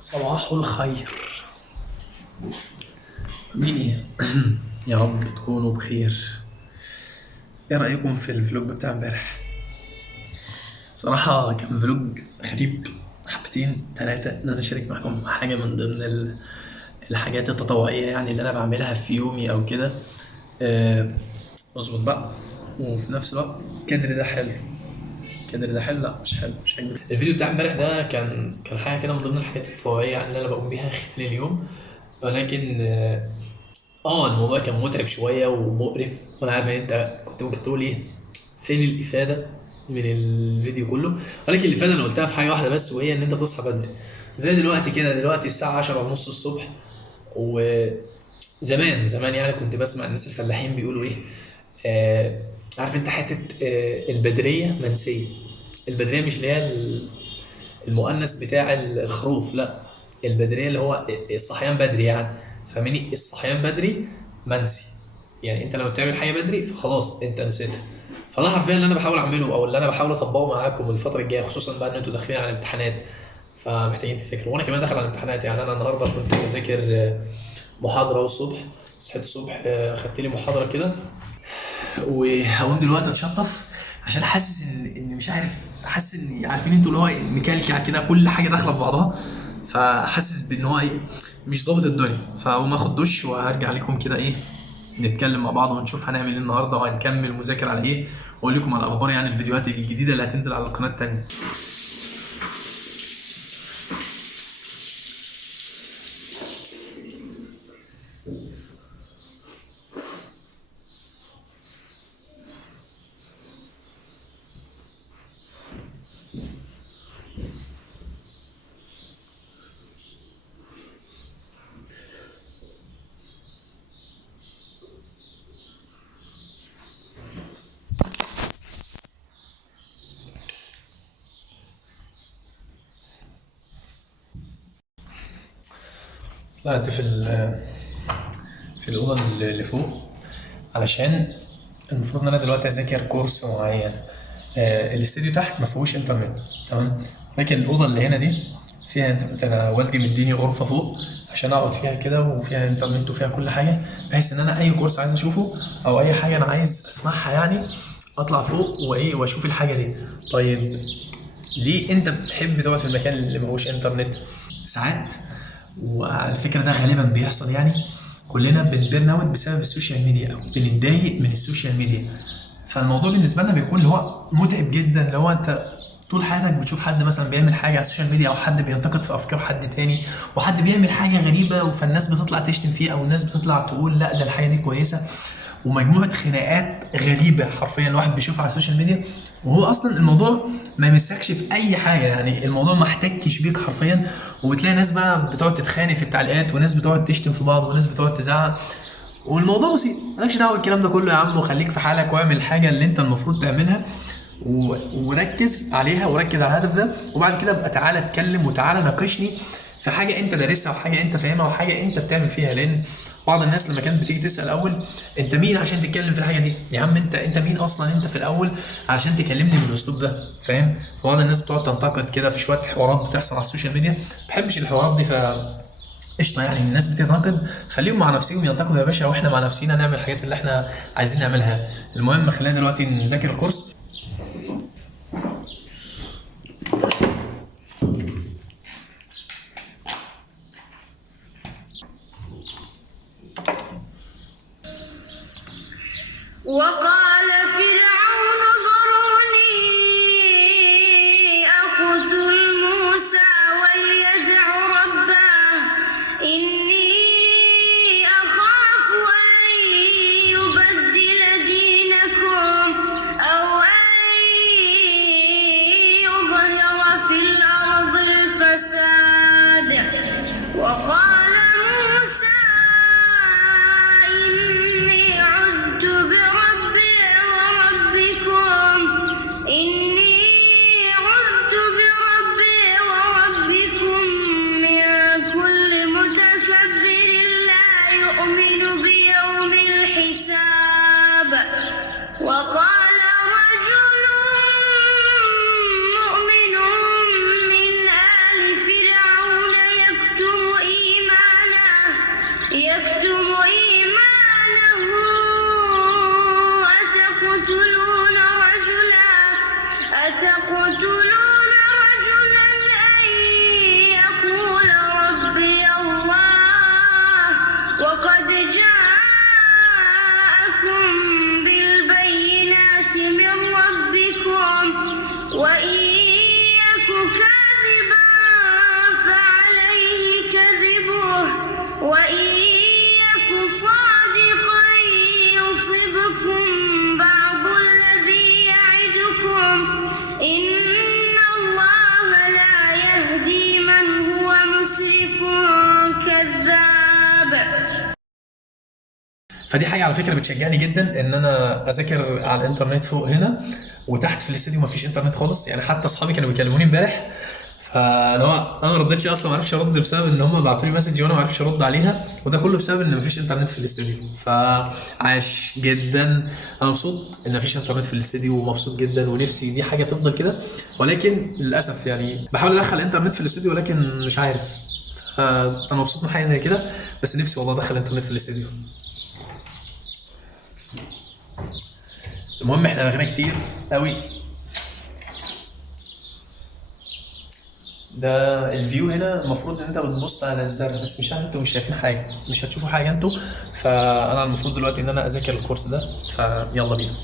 صباح الخير. مين ايه؟ يا رب تكونوا بخير. ايه رأيكم في الفلوج بتاع امبارح؟ صراحة كان فلوج غريب حبتين ثلاثة، ان انا اشارك معاكم حاجة من ضمن الحاجات التطوعية يعني اللي انا بعملها في يومي او كده. آه، اظبط بقى. وفي نفس الوقت الكادر ده حلو. الكادر ده حلو، لا مش حلو، مش حلو. الفيديو بتاع امبارح ده كان حاجة كده من ضمن الحاجات التطوعية يعني اللي انا بقوم بيها خلال اليوم. ولكن الموضوع كان متعب شويه ومقرف، وانا عارف ان انت كنت ممكن تقول ايه، فين الافاده من الفيديو كله. ولكن الافاده انا قلتها في حاجه واحده بس، وهي ان انت تصحى بدري. زي دلوقتي كده، دلوقتي الساعه 10 ونص الصبح. وزمان زمان يعني كنت بسمع الناس الفلاحين بيقولوا ايه، آه عارف انت حته البدريه منسيه. البدريه مش اللي هي المؤنث بتاع الخروف، لا، البدريه اللي هو الصحيان بدري يعني. فاهمني؟ الصحيان بدري منسي. يعني انت لما بتعمل حاجه بدري فخلاص انت نسيتها. فده حرفيا اللي انا بحاول اعمله، او اللي انا بحاول اطبقه معاكم الفتره الجايه، خصوصا بقى ان انتوا داخلين على امتحانات. فمحتاجين تذاكروا، وانا كمان داخل على الامتحانات. يعني انا النهارده كنت بذاكر محاضره الصبح. صحيت الصبح، خدت لي محاضره كده، وهقوم دلوقتي اتشطف. عشان حاسس ان مش عارف، حاسس ان عارفين انتوا اللي هو مكلكع كده، كل حاجه داخله في بعضها. فحاسس بان هو ايه، مش ظابط الدنيا. فاقوم اخد دش وهرجع لكم كده، ايه، نتكلم مع بعض ونشوف هنعمل ايه النهارده وهنكمل مذاكره على ايه. واقول لكم على الاخبار، يعني الفيديوهات الجديده اللي هتنزل على القناه التانيه. طلعت في الاوضه اللي فوق، علشان المفروض ان انا دلوقتي اذاكر كورس معين. الاستديو تحت ما فيهوش انترنت، تمام. لكن الاوضه اللي هنا دي فيها انترنت. انا والدي مديني غرفه فوق عشان اقعد فيها كده، وفيها انترنت وفيها كل حاجه، بحيث ان انا اي كورس عايز اشوفه او اي حاجه انا عايز اسمعها يعني اطلع فوق وايه واشوف الحاجه دي. طيب، ليه انت بتحب تقعد في المكان اللي ما فيهوش انترنت؟ ساعات، وعلى فكره ده غالبا بيحصل يعني، كلنا بنبرن اوت بسبب السوشيال ميديا، او بنتضايق من السوشيال ميديا. فالموضوع بالنسبه لنا بيكون اللي هو متعب جدا، اللي هو انت طول حياتك بتشوف حد مثلا بيعمل حاجه على السوشيال ميديا، او حد بينتقد في افكار حد تاني، وحد بيعمل حاجه غريبه، فالناس بتطلع تشتم فيه، او الناس بتطلع تقول لا ده الحاجه دي كويسه. ومجموعه خناقات غريبه حرفيا الواحد بيشوفها على السوشيال ميديا، وهو اصلا الموضوع ما يمسكش في اي حاجه. يعني الموضوع ما احتكش بيك حرفيا. وبتلاقي ناس بقى بتقعد تتخانق في التعليقات، وناس بتقعد تشتم في بعض، وناس بتقعد تزعق. والموضوع بسيط، مالكش دعوه بالكلام ده كله يا عم، وخليك في حالك واعمل الحاجه اللي انت المفروض تعملها. وركز عليها وركز على الهدف ده. وبعد كده ابقى تعالى اتكلم وتعالى ناقشني في حاجه انت دارسها، وحاجه انت فاهمها، وحاجه انت بتعمل فيها. لان بعض الناس لما كانت بتيجي تسال اول، انت مين عشان تتكلم في الحاجه دي يا عم؟ انت مين اصلا انت في الاول عشان تكلمني بالاسلوب ده؟ فاهم؟ فبعض الناس بتقعد تنتقد كده في شويه حوارات بتحصل على السوشيال ميديا. ما بحبش الحوارات دي. قشطه يعني، الناس بتنتقد خليهم مع نفسهم ينتقدوا يا باشا، واحنا مع نفسينا نعمل الحاجات اللي احنا عايزين نعملها. المهم خلينا دلوقتي نذاكر الكورس. وقال فرعون ذروني أقتل موسى وليدع ربه إني أخاف أن يبدل دينكم أو أن يظهر في الأرض الفساد. وقال موسى إني عذت بربي وربكم من كل متكبر لا يؤمن بيوم الحساب. وقال رجل مؤمن من آل فرعون أتقتلون رجلا أن يقول ربي الله وقد جاءكم بالبينات من ربكم وإن يك كاذبا فعليه كذبه وإن يك صادقا يصبكم بعض الذي يعدكم إن الله لا يهدي من هو مسرف كذاب. فدي حاجه على فكره بتشجعني جدا ان انا اذاكر على الانترنت فوق هنا، وتحت في الاستديو مفيش انترنت خالص. يعني حتى اصحابي كانوا بيكلموني امبارح، فانا ما ردتش اصلا، ما عرفش ارد بسبب ان هم بعتوا لي مسج وانا ما عرفش ارد عليها، وده كله بسبب ان مفيش انترنت في الاستوديو. فعاش جدا، انا مبسوط ان مفيش انترنت في الاستوديو ومبسوط جدا، ونفسي دي حاجه تفضل كده، ولكن للاسف يعني بحاول ادخل انترنت في الاستوديو ولكن مش عارف. انا مبسوط من حاجه زي كده، بس نفسي والله ادخل انترنت في الاستوديو. المهم احنا رغينا كتير قوي. ده الفيو هنا المفروض ان انت بتبص على الزرع بس مش عارف، انتوا مش شايفين حاجه، مش هتشوفوا حاجه انتوا. فانا المفروض دلوقتي ان انا اذاكر الكورس ده، فيلا بينا.